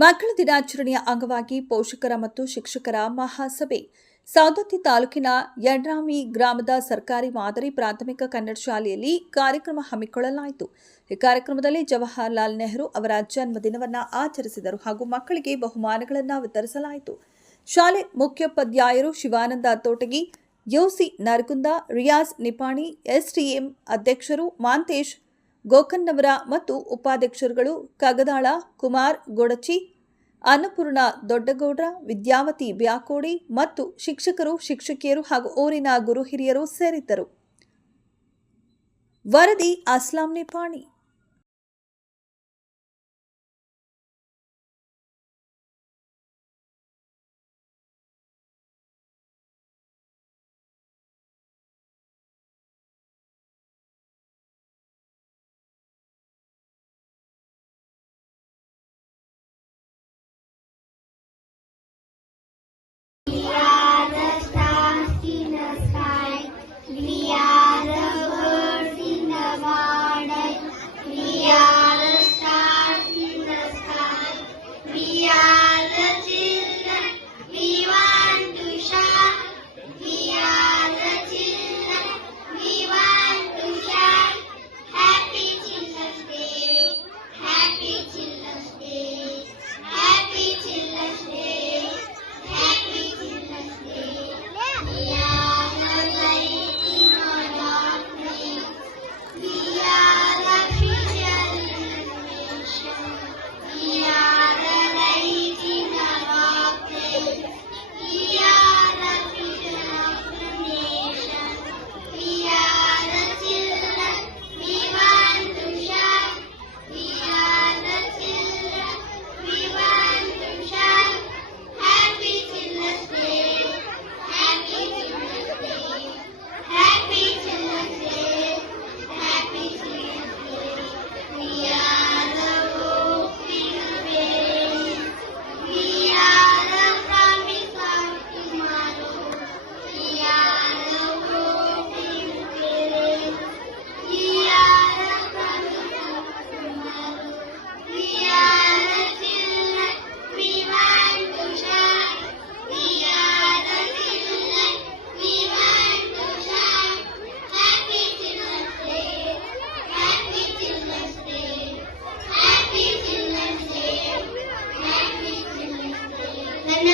ಮಕ್ಕಳ ದಿನಾಚರಣೆಯ ಅಂಗವಾಗಿ ಪೋಷಕರ ಮತ್ತು ಶಿಕ್ಷಕರ ಮಹಾಸಭೆ. ಸೌದತ್ತಿ ತಾಲೂಕಿನ ಯಡ್ರಾಮಿ ಗ್ರಾಮದ ಸರ್ಕಾರಿ ಮಾದರಿ ಪ್ರಾಥಮಿಕ ಕನ್ನಡ ಶಾಲೆಯಲ್ಲಿ ಕಾರ್ಯಕ್ರಮ ಹಮ್ಮಿಕೊಳ್ಳಲಾಯಿತು. ಈ ಕಾರ್ಯಕ್ರಮದಲ್ಲಿ ಜವಾಹರ್ಲಾಲ್ ನೆಹರು ಅವರ ಜನ್ಮದಿನವನ್ನು ಆಚರಿಸಿದರು ಹಾಗೂ ಮಕ್ಕಳಿಗೆ ಬಹುಮಾನಗಳನ್ನು ವಿತರಿಸಲಾಯಿತು. ಶಾಲೆ ಮುಖ್ಯೋಪಾಧ್ಯಾಯರು ಶಿವಾನಂದ ತೋಟಗಿ, ಯುಸಿ ನರಗುಂದ, ರಿಯಾಜ್ ನಿಪಾಣಿ ಎಸ್ಟಿಎಂ ಅಧ್ಯಕ್ಷರು ಮಾಂತೇಶ್ ಗೋಕನ್ನವರ ಮತ್ತು ಉಪಾಧ್ಯಕ್ಷರುಗಳು ಕಗದಾಳ, ಕುಮಾರ್, ಗೊಡಚಿ, ಅನ್ನಪೂರ್ಣ ದೊಡ್ಡಗೌಡ್ರ, ವಿದ್ಯಾವತಿ ಬ್ಯಾಕೋಡಿ ಮತ್ತು ಶಿಕ್ಷಕರು, ಶಿಕ್ಷಕಿಯರು ಹಾಗೂ ಊರಿನ ಗುರು ಹಿರಿಯರು ಸೇರಿದ್ದರು. ವರದಿ ಅಸ್ಲಾಂ ನಿಪಾಣಿ